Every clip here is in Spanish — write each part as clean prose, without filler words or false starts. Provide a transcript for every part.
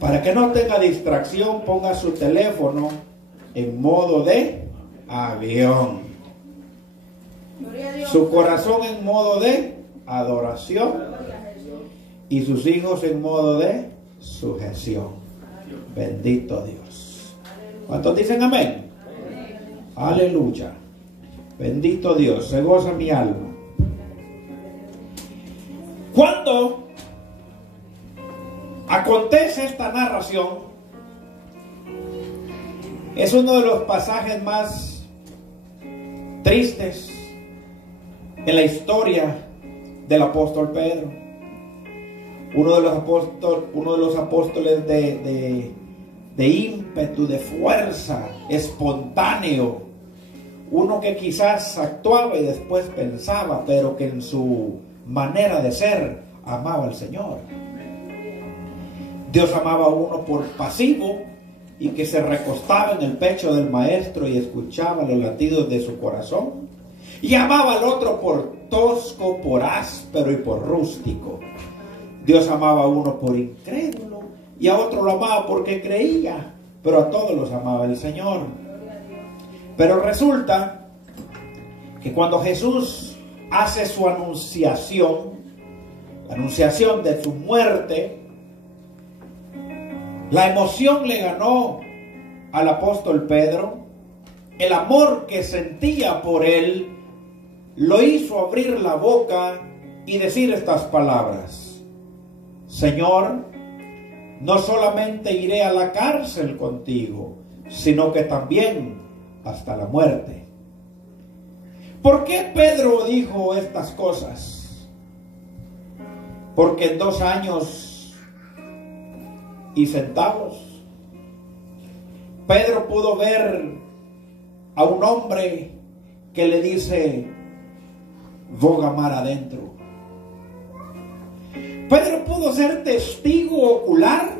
Para que no tenga distracción, ponga su teléfono en modo de avión. Su corazón en modo de adoración y sus hijos en modo de sujeción. Bendito Dios. ¿Cuántos dicen amén? Aleluya. Bendito Dios. Se goza mi alma. Cuando acontece esta narración, es uno de los pasajes más tristes en la historia del apóstol Pedro. Uno de los apóstoles de ímpetu, de fuerza, espontáneo. Uno que quizás actuaba y después pensaba, pero que en su manera de ser amaba al Señor. Dios amaba a uno por pasivo y que se recostaba en el pecho del maestro y escuchaba los latidos de su corazón. Y amaba al otro por tosco, por áspero y por rústico. Dios amaba a uno por incrédulo y a otro lo amaba porque creía, pero a todos los amaba el Señor. Pero resulta que cuando Jesús hace su anunciación, la anunciación de su muerte, la emoción le ganó al apóstol Pedro. El amor que sentía por él lo hizo abrir la boca y decir estas palabras: Señor, no solamente iré a la cárcel contigo, sino que también hasta la muerte. ¿Por qué Pedro dijo estas cosas? Porque en 2 años y centavos, Pedro pudo ver a un hombre que le dice: voga mar adentro. Pedro pudo ser testigo ocular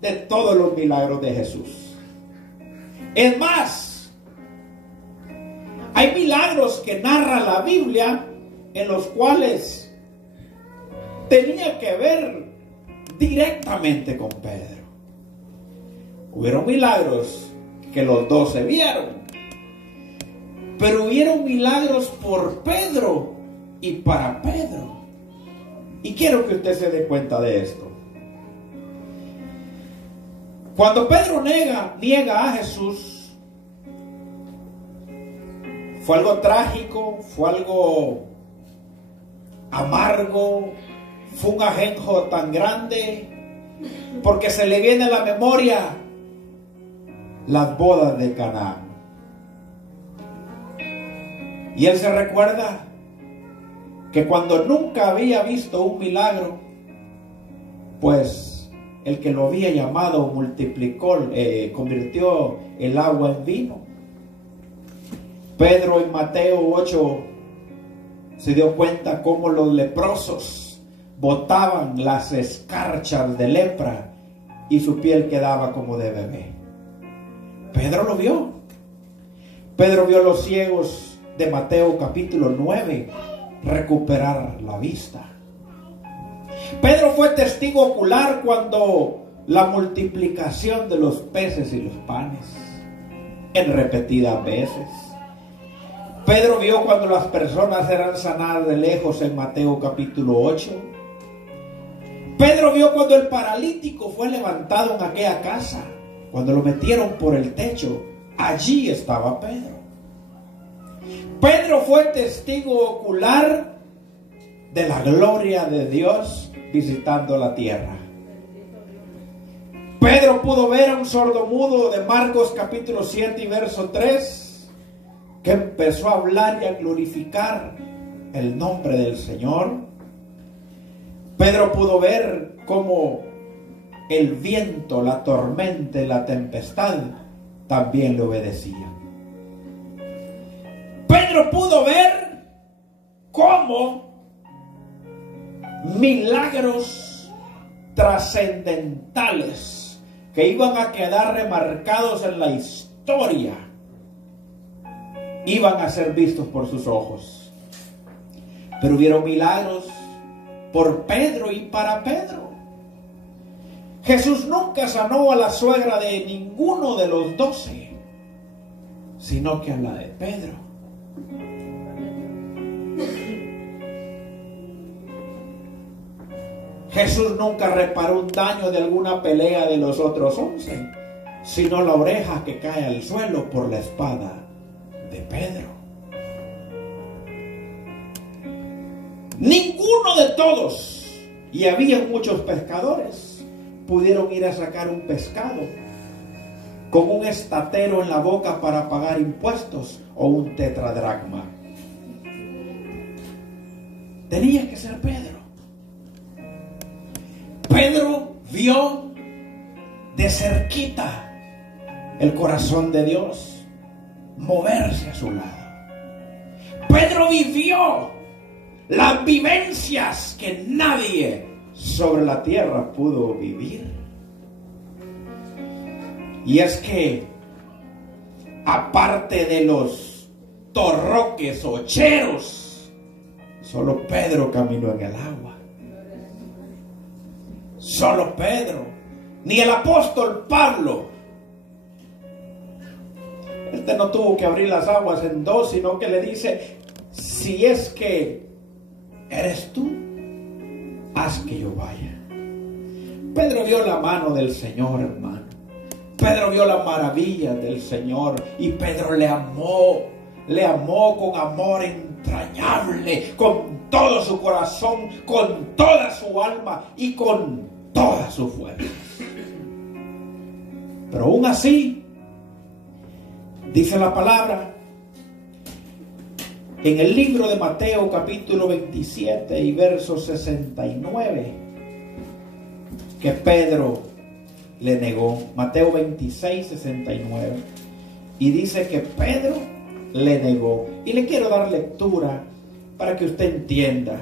de todos los milagros de Jesús. Es más, hay milagros que narra la Biblia en los cuales tenía que ver directamente con Pedro. Hubieron milagros que los 12 vieron, pero hubieron milagros por Pedro y para Pedro. Y quiero que usted se dé cuenta de esto. Cuando Pedro niega a Jesús, fue algo trágico, fue algo amargo, fue un ajenjo tan grande, porque se le viene a la memoria las bodas de Canaán. Y él se recuerda que cuando nunca había visto un milagro, pues el que lo había llamado multiplicó, convirtió el agua en vino. Pedro en Mateo 8 se dio cuenta cómo los leprosos botaban las escarchas de lepra y su piel quedaba como de bebé. Pedro lo vio. Pedro vio a los ciegos de Mateo capítulo 9 recuperar la vista. Pedro fue testigo ocular cuando la multiplicación de los peces y los panes en repetidas veces. Pedro vio cuando las personas eran sanadas de lejos en Mateo capítulo 8. Pedro vio cuando el paralítico fue levantado en aquella casa, cuando lo metieron por el techo. Allí estaba Pedro. Pedro fue testigo ocular de la gloria de Dios visitando la tierra. Pedro pudo ver a un sordomudo de Marcos capítulo 7 y verso 3 que empezó a hablar y a glorificar el nombre del Señor. Pedro pudo ver cómo el viento, la tormenta, la tempestad también le obedecían. Pedro pudo ver cómo milagros trascendentales que iban a quedar remarcados en la historia iban a ser vistos por sus ojos. Pero hubieron milagros por Pedro y para Pedro. Jesús nunca sanó a la suegra de ninguno de los 12, sino que a la de Pedro. Jesús nunca reparó un daño de alguna pelea de los otros 11, sino la oreja que cae al suelo por la espada de Pedro. Ninguno de todos, y había muchos pescadores, pudieron ir a sacar un pescado con un estatero en la boca para pagar impuestos o un tetradracma. Tenía que ser Pedro. Pedro vio de cerquita el corazón de Dios moverse a su lado. Pedro vivió las vivencias que nadie sobre la tierra pudo vivir. Y es que, aparte de los torroques o cheros, solo Pedro caminó en el agua. Solo Pedro. Ni el apóstol Pablo. Este no tuvo que abrir las aguas en dos, sino que le dice: si es que eres tú, haz que yo vaya. Pedro vio la mano del Señor, hermano. Pedro vio la maravilla del Señor y Pedro le amó con amor entrañable, con todo su corazón, con toda su alma y con todas sus fuerzas. Pero aún así, dice la palabra en el libro de Mateo capítulo 27 y verso 69, que Pedro le negó. Mateo 26, 69. Y dice que Pedro le negó. Y le quiero dar lectura para que usted entienda.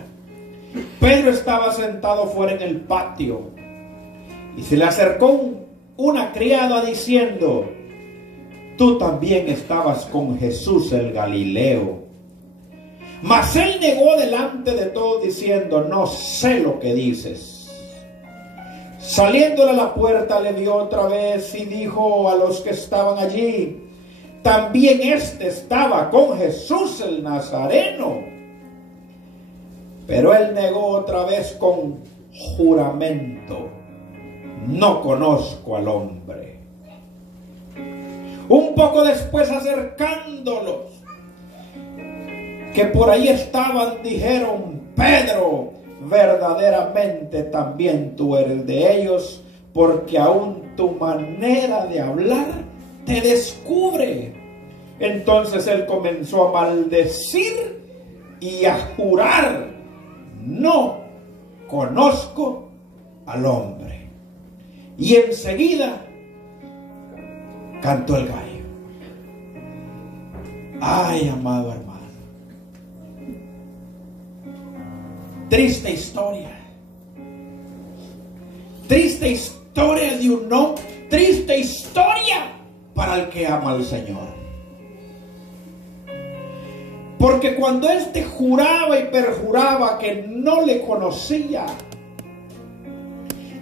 Pedro estaba sentado fuera en el patio y se le acercó una criada diciendo: tú también estabas con Jesús el Galileo. Mas él negó delante de todos diciendo: no sé lo que dices. Saliéndole a la puerta le vio otra vez y dijo a los que estaban allí: también este estaba con Jesús el Nazareno. Pero él negó otra vez con juramento: no conozco al hombre. Un poco después, acercándolos, que por ahí estaban, dijeron: Pedro, verdaderamente también tú eres de ellos, porque aún tu manera de hablar te descubre. Entonces él comenzó a maldecir y a jurar: no conozco al hombre. Y enseguida cantó el gallo. Ay, amado hermano, triste historia. Triste historia de un hombre. Triste historia para el que ama al Señor. Porque cuando éste juraba y perjuraba que no le conocía,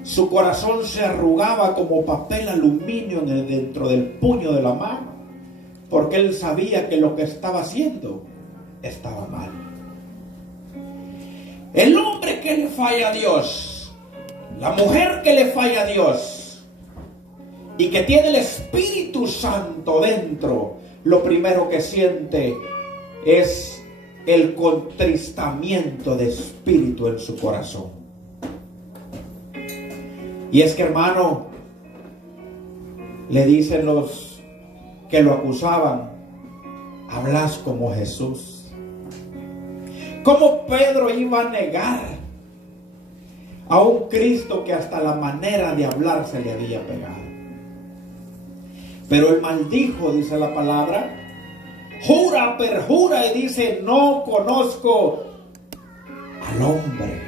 su corazón se arrugaba como papel aluminio dentro del puño de la mano, porque él sabía que lo que estaba haciendo estaba mal. El hombre que le falla a Dios, la mujer que le falla a Dios y que tiene el Espíritu Santo dentro, lo primero que siente es el contristamiento de espíritu en su corazón. Y es que, hermano, le dicen los que lo acusaban: hablas como Jesús. ¿Cómo Pedro iba a negar a un Cristo que hasta la manera de hablar se le había pegado? Pero él maldijo, dice la palabra, jura, perjura y dice: no conozco al hombre,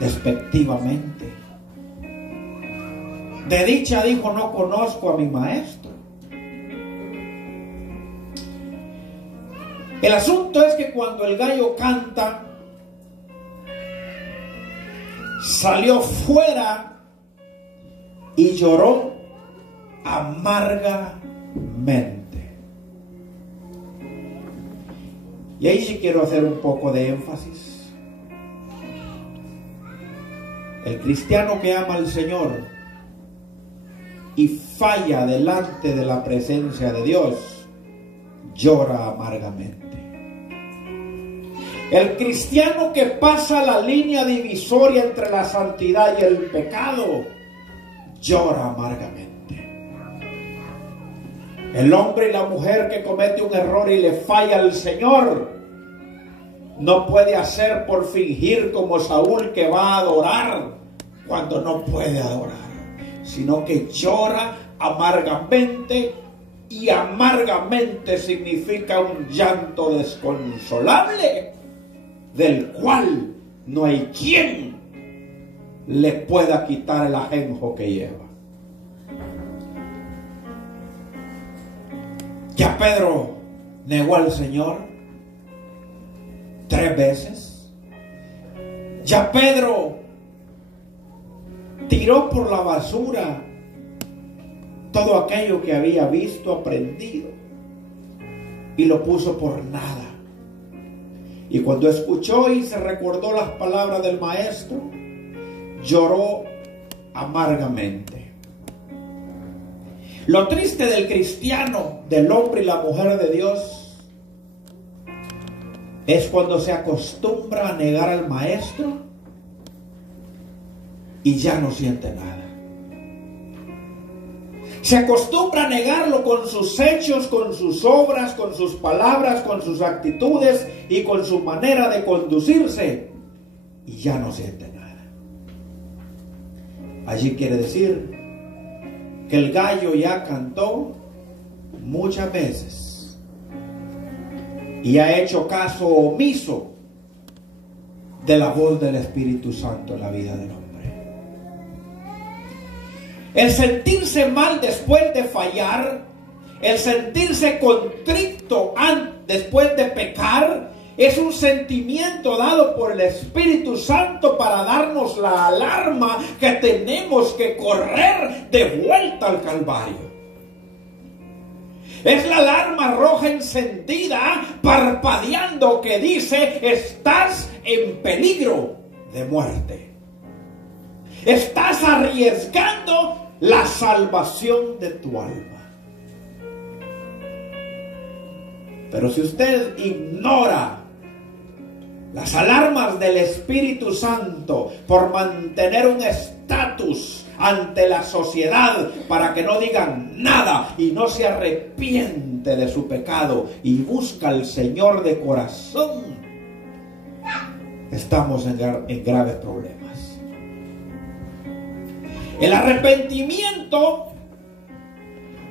despectivamente. De dicha dijo: no conozco a mi maestro. El asunto es que cuando el gallo canta, salió fuera y lloró amargamente. Y ahí sí quiero hacer un poco de énfasis. El cristiano que ama al Señor y falla delante de la presencia de Dios, llora amargamente. El cristiano que pasa la línea divisoria entre la santidad y el pecado, llora amargamente. El hombre y la mujer que comete un error y le falla al Señor, no puede hacer por fingir como Saúl que va a adorar cuando no puede adorar, sino que llora amargamente, y amargamente significa un llanto desconsolable del cual no hay quien le pueda quitar el ajenjo que lleva. Ya Pedro negó al Señor 3 veces. Ya Pedro tiró por la basura todo aquello que había visto, aprendido, y lo puso por nada. Y cuando escuchó y se recordó las palabras del maestro, lloró amargamente. Lo triste del cristiano, del hombre y la mujer de Dios, es cuando se acostumbra a negar al maestro y ya no siente nada. Se acostumbra a negarlo con sus hechos, con sus obras, con sus palabras, con sus actitudes y con su manera de conducirse, y ya no siente nada. Allí quiere decir que el gallo ya cantó muchas veces y ha hecho caso omiso de la voz del Espíritu Santo en la vida del hombre. El sentirse mal después de fallar, el sentirse contrito después de pecar, es un sentimiento dado por el Espíritu Santo para darnos la alarma que tenemos que correr de vuelta al Calvario. Es la alarma roja encendida, parpadeando, que dice: estás en peligro de muerte. Estás arriesgando la salvación de tu alma. Pero si usted ignora las alarmas del Espíritu Santo por mantener un estatus ante la sociedad para que no digan nada, y no se arrepiente de su pecado y busca al Señor de corazón, estamos en graves problemas. El arrepentimiento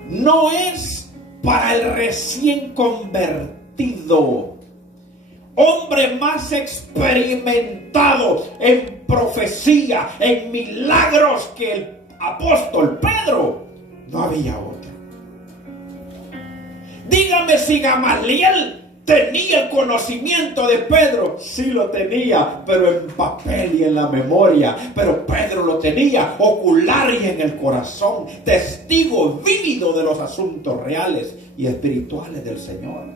no es para el recién convertido, hombre más experimentado en profecía, en milagros que el apóstol Pedro. No había otro. Dígame si Gamaliel tenía el conocimiento de Pedro. Sí lo tenía, pero en papel y en la memoria. Pero Pedro lo tenía ocular y en el corazón, testigo vívido de los asuntos reales y espirituales del Señor.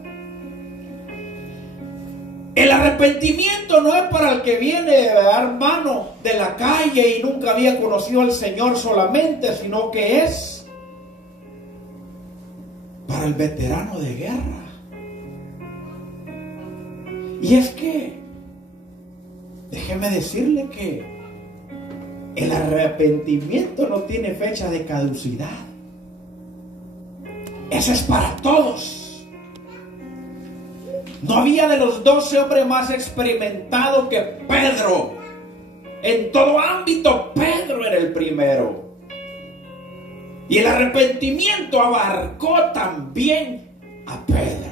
El arrepentimiento no es para el que viene de dar mano de la calle y nunca había conocido al Señor solamente, sino que es para el veterano de guerra. Y es que, déjeme decirle que el arrepentimiento no tiene fecha de caducidad. Eso es para todos. No había de los 12 hombres más experimentados que Pedro. En todo ámbito, Pedro era el primero. Y el arrepentimiento abarcó también a Pedro.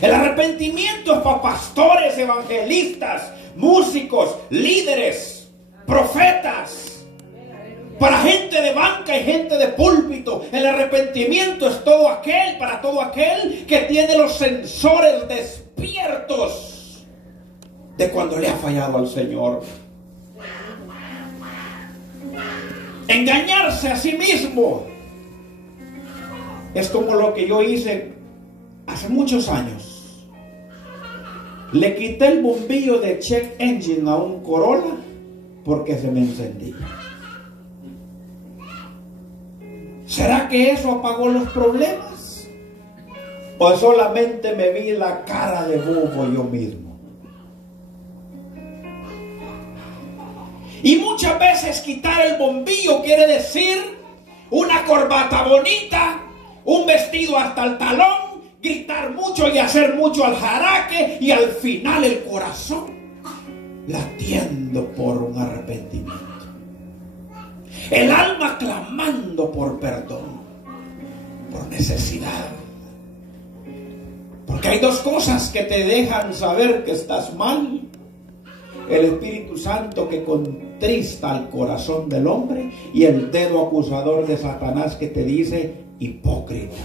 El arrepentimiento es para pastores, evangelistas, músicos, líderes, profetas, para gente de banca y gente de púlpito. El arrepentimiento es para todo aquel que tiene los sensores despiertos de cuando le ha fallado al Señor. Engañarse a sí mismo es como lo que yo hice hace muchos años. Le quité el bombillo de check engine a un Corolla porque se me encendía. ¿Será que eso apagó los problemas? ¿O solamente me vi la cara de bobo yo mismo? Y muchas veces quitar el bombillo quiere decir una corbata bonita, un vestido hasta el talón, gritar mucho y hacer mucho al jaraque, y al final el corazón latiendo por un arrepentimiento. El alma clamando por perdón, por necesidad. Porque hay dos cosas que te dejan saber que estás mal: el Espíritu Santo que contrista al corazón del hombre, y el dedo acusador de Satanás que te dice: hipócrita,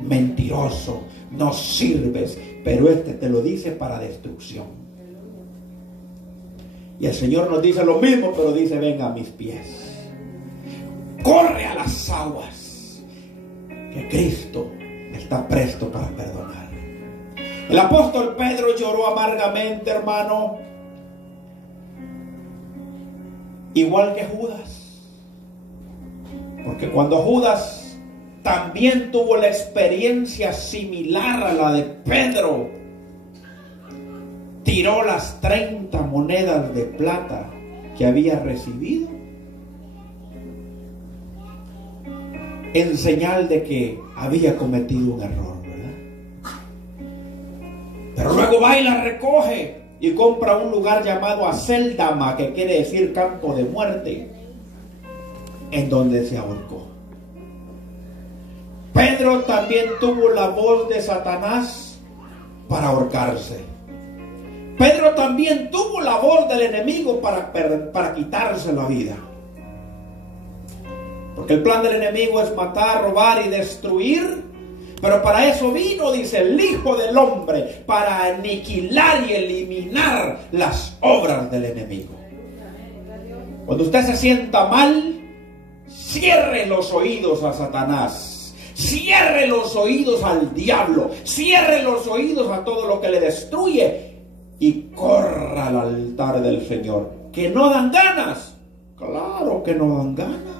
mentiroso, no sirves. Pero este te lo dice para destrucción. Y el Señor nos dice lo mismo, pero dice: venga a mis pies, corre a las aguas, que Cristo está presto para perdonar. El apóstol Pedro lloró amargamente, hermano, igual que Judas, porque cuando Judas también tuvo la experiencia similar a la de Pedro, tiró las 30 monedas de plata que había recibido en señal de que había cometido un error, ¿verdad? Pero luego va y la recoge y compra un lugar llamado Aceldama, que quiere decir campo de muerte, en donde se ahorcó. Pedro también tuvo la voz de Satanás para ahorcarse. Pedro también tuvo la voz del enemigo para quitarse la vida. Porque el plan del enemigo es matar, robar y destruir. Pero para eso vino, dice el Hijo del Hombre, para aniquilar y eliminar las obras del enemigo. Cuando usted se sienta mal, cierre los oídos a Satanás, cierre los oídos al diablo, cierre los oídos a todo lo que le destruye y corra al altar del Señor. ¿Que no dan ganas? Claro que no dan ganas.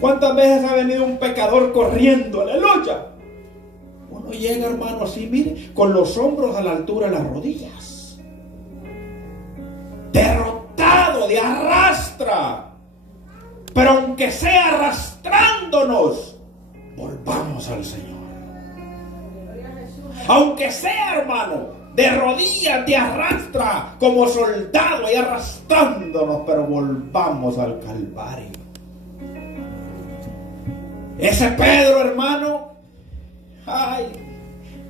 ¿Cuántas veces ha venido un pecador corriendo? ¡Aleluya! Uno llega, hermano, así, mire, con los hombros a la altura de las rodillas, derrotado, de arrastra. Pero aunque sea arrastrándonos, volvamos al Señor. Aunque sea, hermano, de rodillas, te arrastra como soldado y arrastrándonos, pero volvamos al Calvario. Ese Pedro, hermano, ay,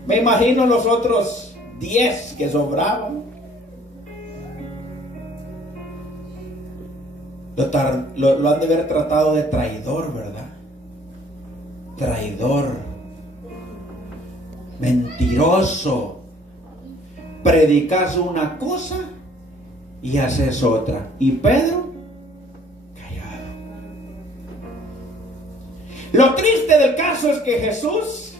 me imagino los otros 10 que sobraban. Lo han de haber tratado de traidor, ¿verdad? Traidor, mentiroso. Predicas una cosa y haces otra. Y Pedro, lo triste del caso es que Jesús,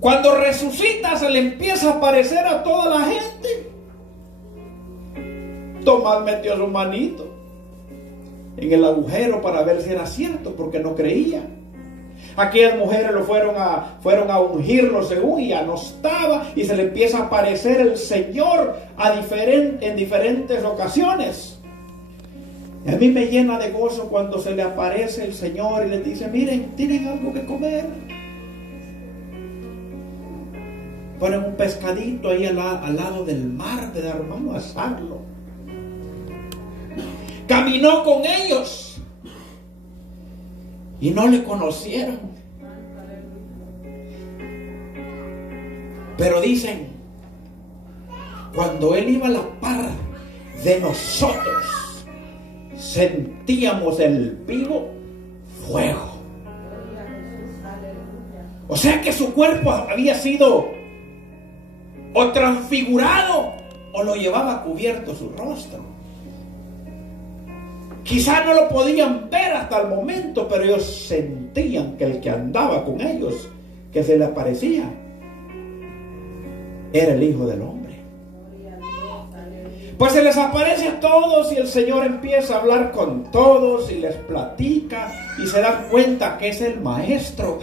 cuando resucita, se le empieza a aparecer a toda la gente. Tomás metió su manito en el agujero para ver si era cierto, porque no creía. Aquellas mujeres lo fueron a ungirlo según, y ya no estaba, y se le empieza a aparecer el Señor en diferentes ocasiones. A mí me llena de gozo cuando se le aparece el Señor y les dice: miren, tienen algo que comer. Ponen un pescadito ahí al lado del mar, de hermano, a asarlo. Caminó con ellos y no le conocieron. Pero dicen, cuando Él iba a la par de nosotros, sentíamos el vivo fuego. O sea que su cuerpo había sido o transfigurado o lo llevaba cubierto su rostro. Quizá no lo podían ver hasta el momento, pero ellos sentían que el que andaba con ellos, que se les aparecía, era el Hijo del Hombre. Pues se les aparece a todos y el Señor empieza a hablar con todos y les platica y se dan cuenta que es el Maestro.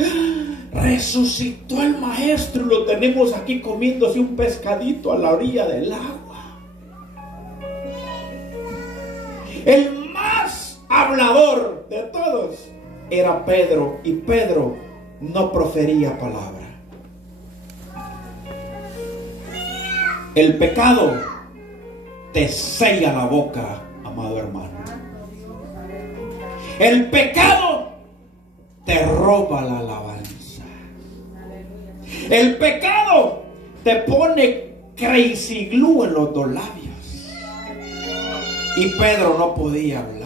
Resucitó el Maestro, lo tenemos aquí comiéndose un pescadito a la orilla del agua. El más hablador de todos era Pedro, y Pedro no profería palabra. El pecado te sella la boca, amado hermano. El pecado te roba la alabanza. El pecado te pone crazy glue en los dos labios. Y Pedro no podía hablar.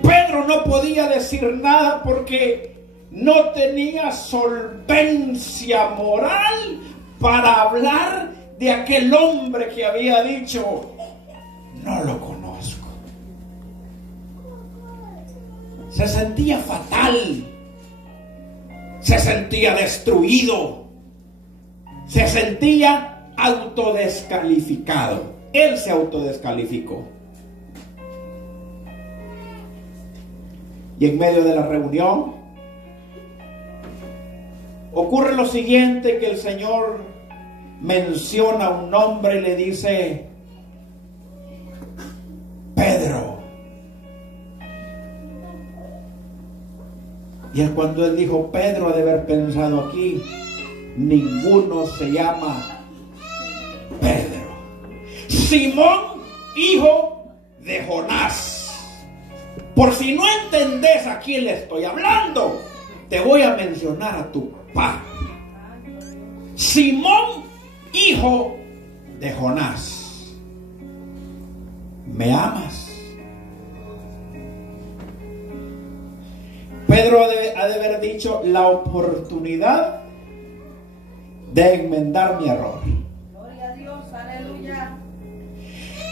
Pedro no podía decir nada porque no tenía solvencia moral para hablar de aquel hombre que había dicho: no lo conozco. Se sentía fatal, se sentía destruido, se sentía autodescalificado. Él se autodescalificó. Y en medio de la reunión ocurre lo siguiente, que el Señor menciona un nombre y le dice: Pedro. Y es cuando él dijo Pedro, ha de haber pensado aquí: ninguno se llama Pedro. Simón, hijo de Jonás. Por si no entendés a quién le estoy hablando, te voy a mencionar a tu padre. Simón, hijo de Jonás. ¿Me amas? Pedro ha de haber dicho: la oportunidad de enmendar mi error. Gloria a Dios, aleluya.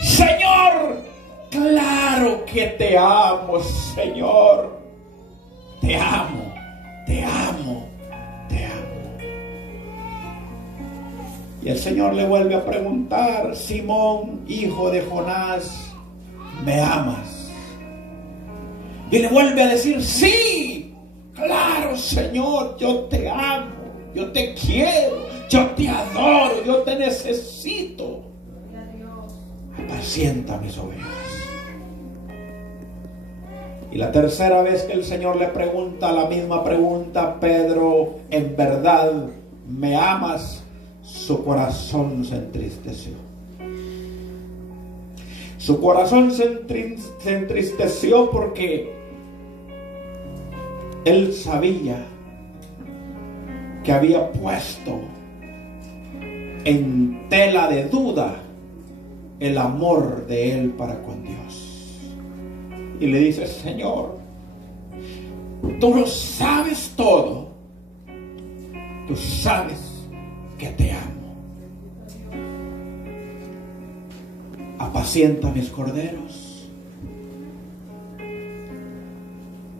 Señor, claro que te amo, Señor. Te amo, te amo, te amo. Y el Señor le vuelve a preguntar: Simón, hijo de Jonás, ¿me amas? Y le vuelve a decir: sí, claro, Señor, yo te amo, yo te quiero, yo te adoro, yo te necesito. Apacienta mis ovejas. Y la tercera vez que el Señor le pregunta la misma pregunta: Pedro, ¿en verdad me amas? Su corazón se entristeció. Su corazón se entristeció porque él sabía que había puesto en tela de duda el amor de él para con Dios. Y le dice: Señor, tú lo sabes todo. Tú sabes que te amo. Apacienta mis corderos.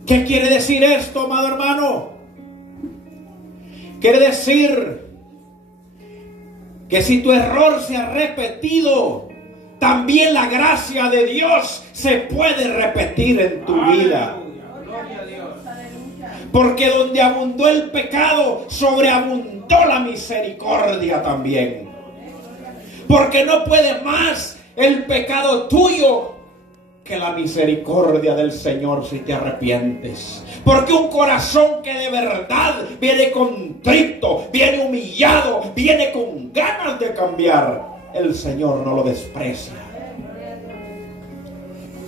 ¿Qué quiere decir esto, amado hermano? Quiere decir que si tu error se ha repetido, también la gracia de Dios se puede repetir en tu vida. Porque donde abundó el pecado, sobreabundó la misericordia también. Porque no puede más el pecado tuyo que la misericordia del Señor si te arrepientes. Porque un corazón que de verdad viene contrito, viene humillado, viene con ganas de cambiar, el Señor no lo desprecia.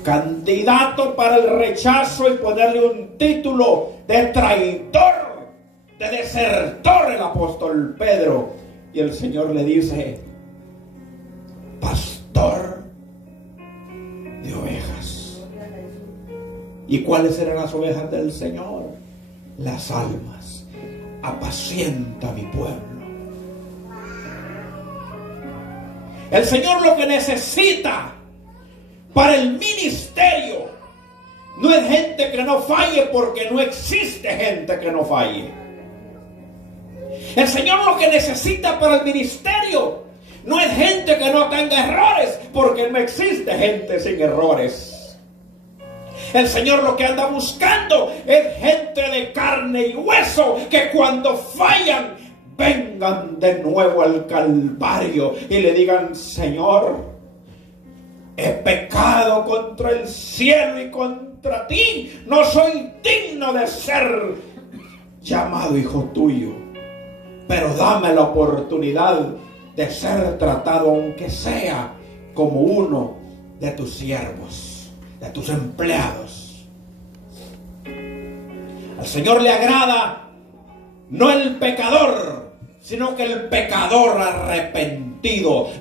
Candidato para el rechazo y ponerle un título de traidor, de desertor, el apóstol Pedro. Y el Señor le dice: pastor de ovejas. ¿Y cuáles eran las ovejas del Señor? Las almas. Apacienta mi pueblo. El Señor lo que necesita para el ministerio. No es gente que no falle, porque no existe gente que no falle. El Señor lo que necesita para el ministerio no es gente que no tenga errores, porque no existe gente sin errores. El Señor lo que anda buscando es gente de carne y hueso, que cuando fallan vengan de nuevo al Calvario y le digan: Señor, he pecado contra el cielo y contra ti, no soy digno de ser llamado hijo tuyo, pero dame la oportunidad de ser tratado, aunque sea como uno de tus siervos, de tus empleados. Al Señor le agrada no el pecador, sino que el pecador arrepentido.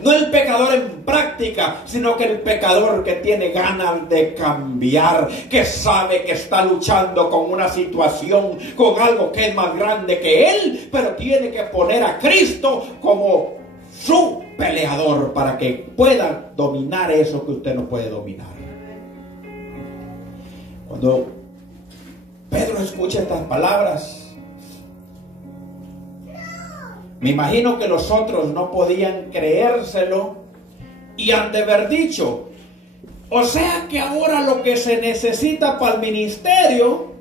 No el pecador en práctica, sino que el pecador que tiene ganas de cambiar, que sabe que está luchando con una situación, con algo que es más grande que él, pero tiene que poner a Cristo como su peleador para que pueda dominar eso que usted no puede dominar. Cuando Pedro escucha estas palabras, me imagino que los otros no podían creérselo y han de haber dicho: o sea que ahora lo que se necesita para el ministerio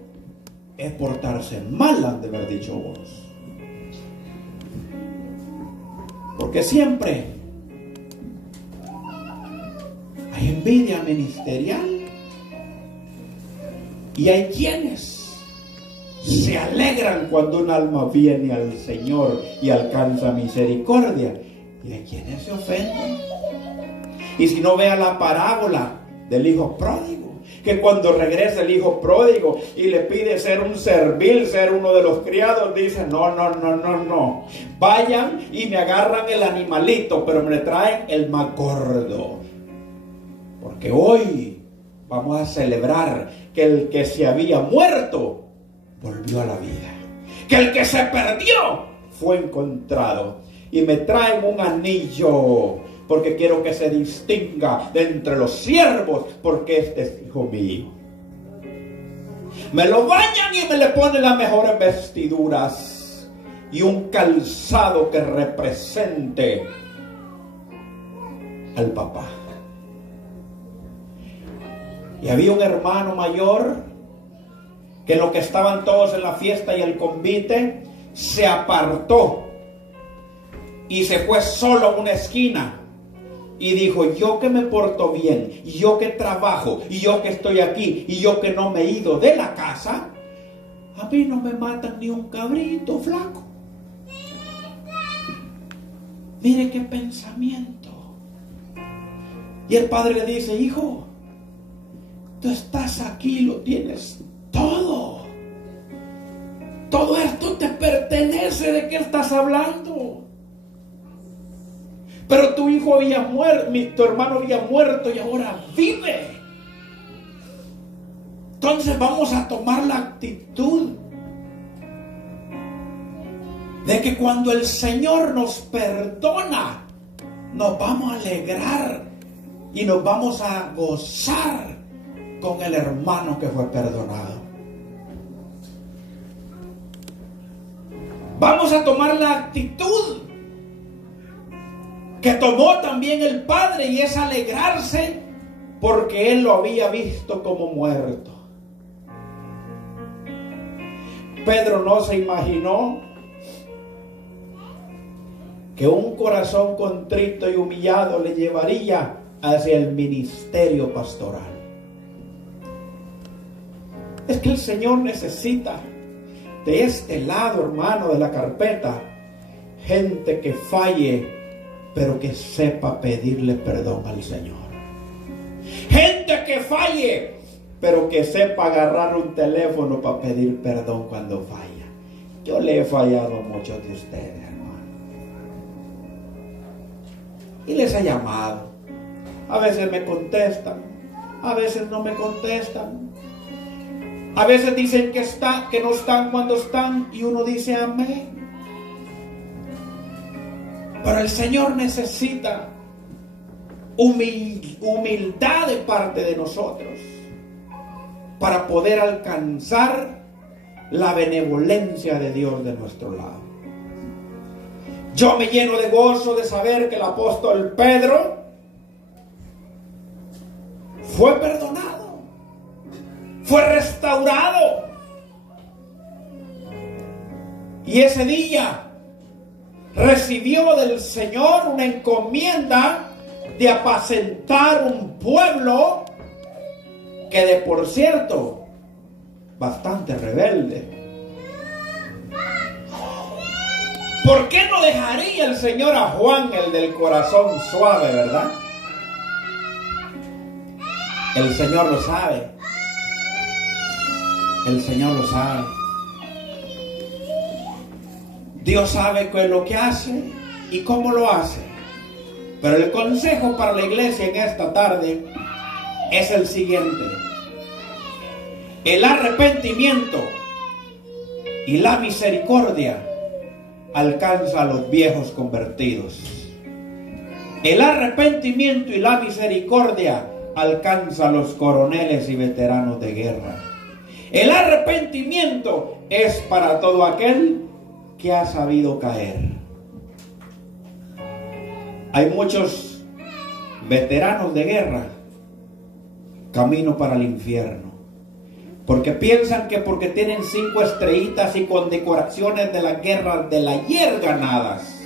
es portarse mal, han de haber dicho unos. Porque siempre hay envidia ministerial y hay quienes se alegran cuando un alma viene al Señor y alcanza misericordia, y hay quienes se ofenden. Y si no, vea la parábola del hijo pródigo, que cuando regresa el hijo pródigo y le pide ser un servil, ser uno de los criados, dice: no, vayan y me agarran el animalito, pero me le traen el más gordo, porque hoy vamos a celebrar que el que se había muerto volvió a la vida, que el que se perdió fue encontrado, y me traen un anillo porque quiero que se distinga de entre los siervos, porque este es hijo mío. Me lo bañan y me le ponen las mejores vestiduras y un calzado que represente al papá. Y había un hermano mayor que lo que estaban todos en la fiesta y el convite, se apartó y se fue solo a una esquina y dijo: yo que me porto bien, y yo que trabajo, y yo que estoy aquí, y yo que no me he ido de la casa, a mí no me matan ni un cabrito flaco. Mire qué pensamiento. Y el padre le dice: hijo, tú estás aquí, lo tienes todo. Todo esto te pertenece. ¿De qué estás hablando? Pero tu hijo había muerto, tu hermano había muerto y ahora vive. Entonces vamos a tomar la actitud de que cuando el Señor nos perdona, nos vamos a alegrar y nos vamos a gozar con el hermano que fue perdonado. Vamos a tomar la actitud que tomó también el Padre, y es alegrarse porque Él lo había visto como muerto. Pedro no se imaginó que un corazón contrito y humillado le llevaría hacia el ministerio pastoral. Es que el Señor necesita de este lado, hermano, de la carpeta, gente que falle, pero que sepa pedirle perdón al Señor. Gente que falle, pero que sepa agarrar un teléfono para pedir perdón cuando falla. Yo le he fallado a muchos de ustedes, hermano, y les he llamado. A veces me contestan, a veces no me contestan. A veces dicen que no están cuando están, y uno dice amén. Pero el Señor necesita humildad de parte de nosotros para poder alcanzar la benevolencia de Dios de nuestro lado. Yo me lleno de gozo de saber que el apóstol Pedro fue perdonado, fue restaurado. Y ese día recibió del Señor una encomienda de apacentar un pueblo que de por cierto, bastante rebelde. ¿Por qué no dejaría el Señor a Juan, el del corazón suave, verdad? El Señor lo sabe. El Señor lo sabe. Dios sabe qué es lo que hace y cómo lo hace. Pero el consejo para la iglesia en esta tarde es el siguiente. El arrepentimiento y la misericordia alcanza a los viejos convertidos. El arrepentimiento y la misericordia alcanza a los coroneles y veteranos de guerra. El arrepentimiento es para todo aquel que ha sabido caer. Hay muchos veteranos de guerra camino para el infierno, porque piensan que porque tienen 5 estrellitas y condecoraciones de la guerra de ayer ganadas,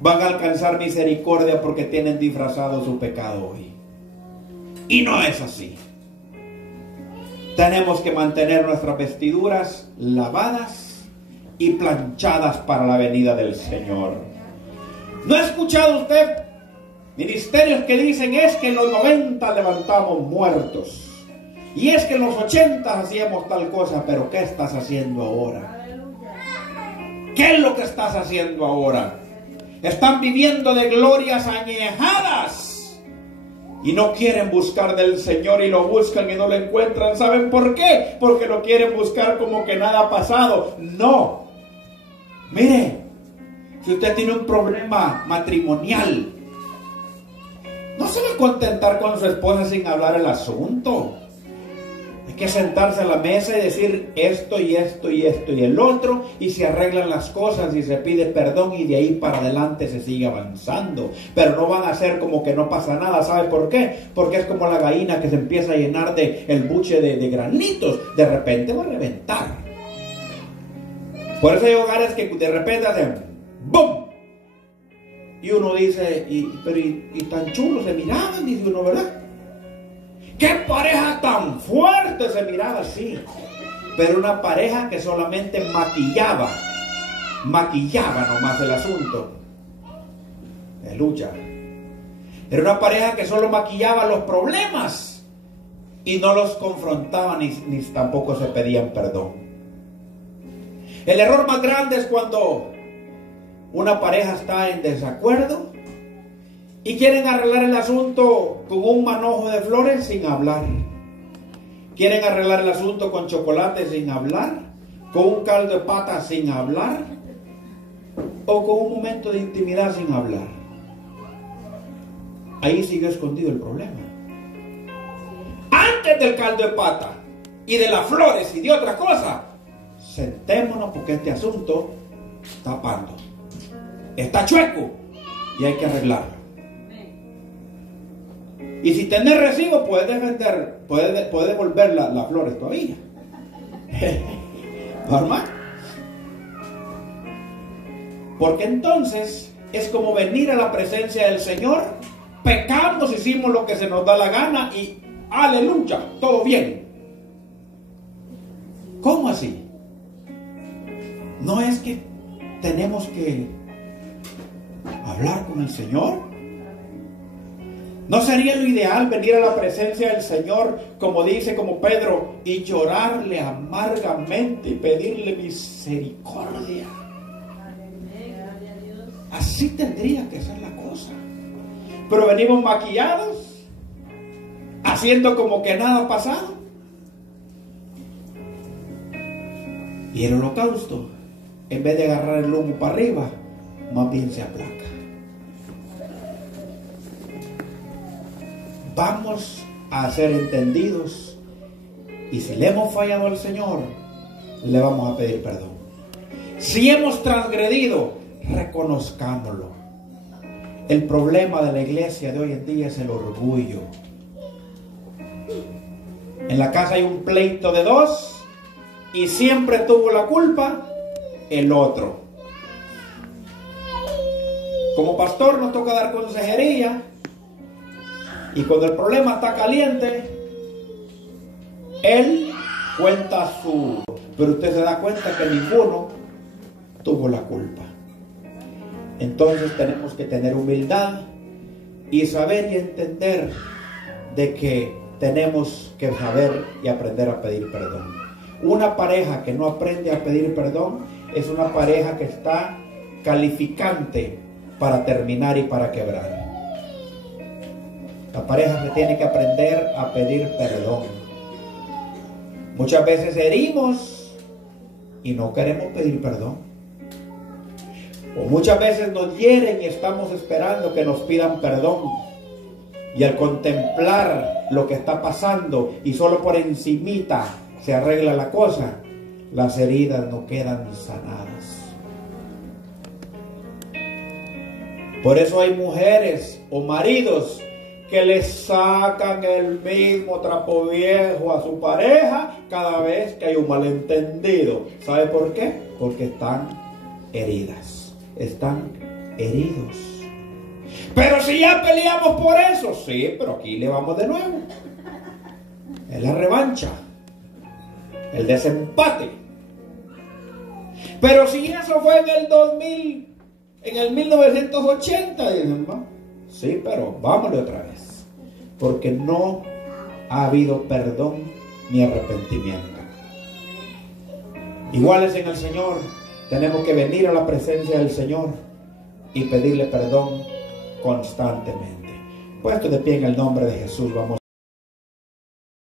van a alcanzar misericordia porque tienen disfrazado su pecado hoy. Y no es así. Tenemos que mantener nuestras vestiduras lavadas y planchadas para la venida del Señor. ¿No ha escuchado usted ministerios que dicen es que en los 90 levantamos muertos? Y es que en los 80 hacíamos tal cosa, pero ¿qué estás haciendo ahora? ¿Qué es lo que estás haciendo ahora? Están viviendo de glorias añejadas y no quieren buscar del Señor y lo buscan y no lo encuentran. ¿Saben por qué? Porque lo quieren buscar como que nada ha pasado. No. Mire, si usted tiene un problema matrimonial, no se va a contentar con su esposa sin hablar el asunto. Hay que sentarse a la mesa y decir esto y esto y esto y el otro, y se arreglan las cosas y se pide perdón y de ahí para adelante se sigue avanzando. Pero no van a hacer como que no pasa nada. ¿Sabe por qué? Porque es como la gallina que se empieza a llenar de el buche de granitos. De repente va a reventar. Por eso hay hogares que de repente hacen ¡bum! Y uno dice, y tan chulo se miraban, dice uno, ¿verdad? ¡Qué pareja tan fuerte! Se miraba así. Pero una pareja que solamente maquillaba nomás el asunto. Aleluya. Era una pareja que solo maquillaba los problemas y no los confrontaba ni tampoco se pedían perdón. El error más grande es cuando una pareja está en desacuerdo y quieren arreglar el asunto con un manojo de flores sin hablar. Quieren arreglar el asunto con chocolate sin hablar, con un caldo de pata sin hablar, o con un momento de intimidad sin hablar. Ahí sigue escondido el problema. Antes del caldo de pata y de las flores y de otra cosa, sentémonos porque este asunto está pando. Está chueco y hay que arreglarlo. Y si tenés recibo, puedes vender, puedes devolver las flores todavía. ¿Normal? Porque entonces es como venir a la presencia del Señor, pecamos, hicimos lo que se nos da la gana y aleluya, todo bien. ¿Cómo así? No es que tenemos que hablar con el Señor. ¿No sería lo ideal venir a la presencia del Señor, como dice, como Pedro, y llorarle amargamente y pedirle misericordia? Así tendría que ser la cosa. Pero venimos maquillados, haciendo como que nada ha pasado. Y el holocausto, en vez de agarrar el lomo para arriba, más bien se aplaca. vamos a ser entendidos. Y si le hemos fallado al Señor, le vamos a pedir perdón. Si hemos transgredido, reconozcámoslo. El problema de la iglesia de hoy en día es el orgullo. En la casa hay un pleito de dos y siempre tuvo la culpa el otro. Como pastor nos toca dar consejería y cuando el problema está caliente, él cuenta su... Pero usted se da cuenta que ninguno tuvo la culpa. Entonces tenemos que tener humildad y saber y entender de que tenemos que saber y aprender a pedir perdón. Una pareja que no aprende a pedir perdón es una pareja que está calificante para terminar y para quebrar. La pareja se tiene que aprender a pedir perdón. Muchas veces herimos y no queremos pedir perdón. O muchas veces nos hieren y estamos esperando que nos pidan perdón. Y al contemplar lo que está pasando y solo por encimita se arregla la cosa, las heridas no quedan sanadas. Por eso hay mujeres o maridos que le sacan el mismo trapo viejo a su pareja cada vez que hay un malentendido. ¿Sabe por qué? Porque están heridas, están heridos. Pero si ya peleamos por eso, sí, pero aquí le vamos de nuevo. Es la revancha, el desempate. Pero si eso fue en el 2000, en el 1980, dicen, ¿no? Sí, pero vámonos otra vez, porque no ha habido perdón ni arrepentimiento. Iguales en el Señor, tenemos que venir a la presencia del Señor y pedirle perdón constantemente. Puesto de pie en el nombre de Jesús, vamos